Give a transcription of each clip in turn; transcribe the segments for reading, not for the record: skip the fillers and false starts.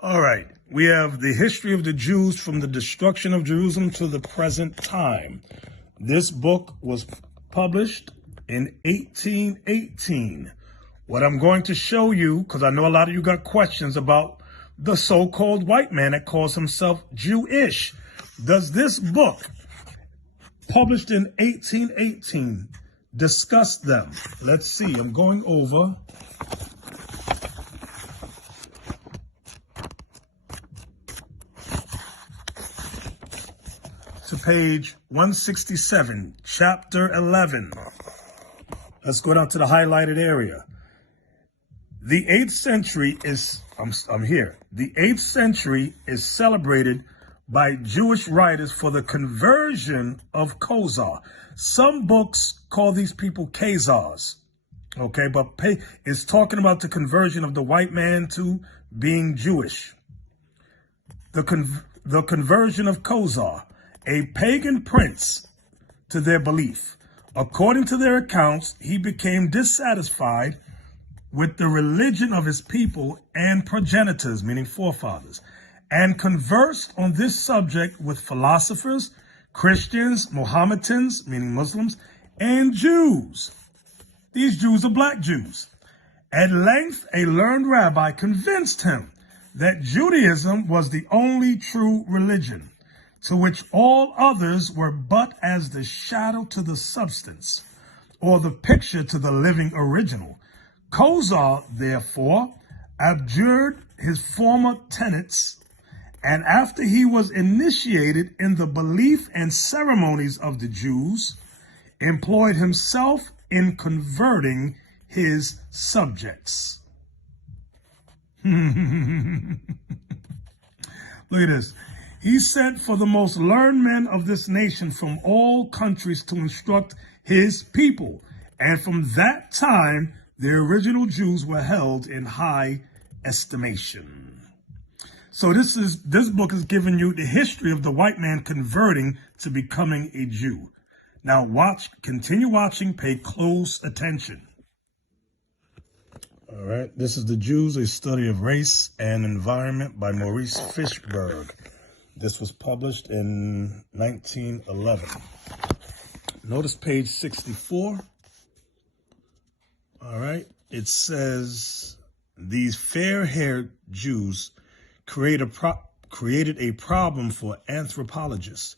All right, we have the history of the Jews from the destruction of Jerusalem to the present time. This book was published in 1818. What I'm going to show you, because I know a lot of you got questions about the so-called white man that calls himself Jewish. Does this book, published in 1818, discuss them? Let's see. I'm going over to page 167, chapter 11. Let's go down to the highlighted area. The 8th century is, I'm here. The 8th century is celebrated by Jewish writers for the conversion of Khazar. Some books call these people Khazars, okay? But it's talking about the conversion of the white man to being Jewish. The conversion of Khazar, a pagan prince, to their belief. According to their accounts, he became dissatisfied with the religion of his people and progenitors, meaning forefathers, and conversed on this subject with philosophers, Christians, Mohammedans, meaning Muslims, and Jews. These Jews are black Jews. At length, a learned rabbi convinced him that Judaism was the only true religion, to which all others were but as the shadow to the substance, or the picture to the living original. Khazar, therefore, abjured his former tenets, and after he was initiated in the belief and ceremonies of the Jews, employed himself in converting his subjects. Look at this. He sent for the most learned men of this nation from all countries to instruct his people. And from that time, the original Jews were held in high estimation. So this book is giving you the history of the white man converting to becoming a Jew. Now continue watching, pay close attention. All right, this is The Jews, a Study of Race and Environment by Maurice Fishberg. This was published in 1911. Notice page 64. All right. It says, these fair-haired Jews created a problem for anthropologists.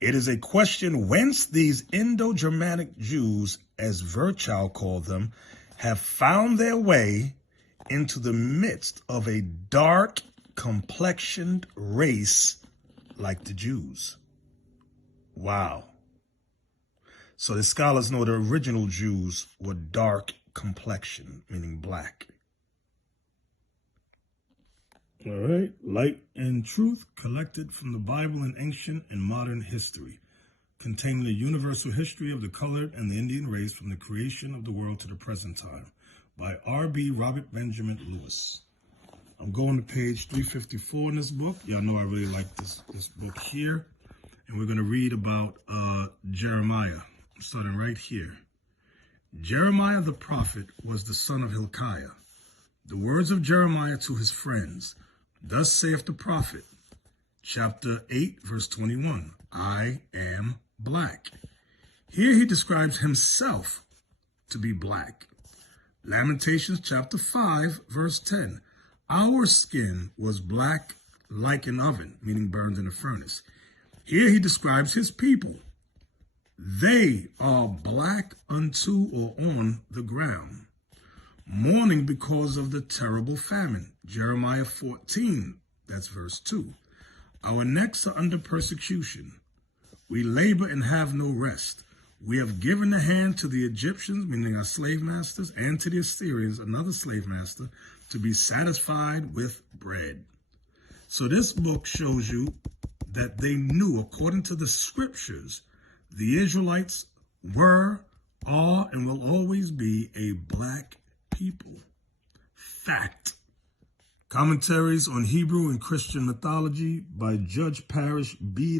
It is a question whence these Indo-Germanic Jews, as Virchow called them, have found their way into the midst of a dark complexioned race like the Jews. Wow. So the scholars know the original Jews were dark complexion, meaning black. All right. Light and Truth, collected from the Bible in ancient and modern history, containing the universal history of the colored and the Indian race from the creation of the world to the present time, by R.B. Robert Benjamin Lewis. I'm going to page 354 in this book. Y'all know I really like this book here. And we're going to read about Jeremiah. I'm starting right here. Jeremiah the prophet was the son of Hilkiah. The words of Jeremiah to his friends. Thus saith the prophet, chapter 8, verse 21. I am black. Here he describes himself to be black. Lamentations chapter 5, verse 10. Our skin was black like an oven, meaning burned in a furnace. Here he describes his people. They are black unto or on the ground, mourning because of the terrible famine. Jeremiah 14, that's verse 2. Our necks are under persecution. We labor and have no rest. We have given the hand to the Egyptians, meaning our slave masters, and to the Assyrians, another slave master, to be satisfied with bread. So this book shows you that they knew, according to the scriptures, the Israelites were, are, and will always be a black people. Fact. Commentaries on Hebrew and Christian mythology by Judge Parrish B.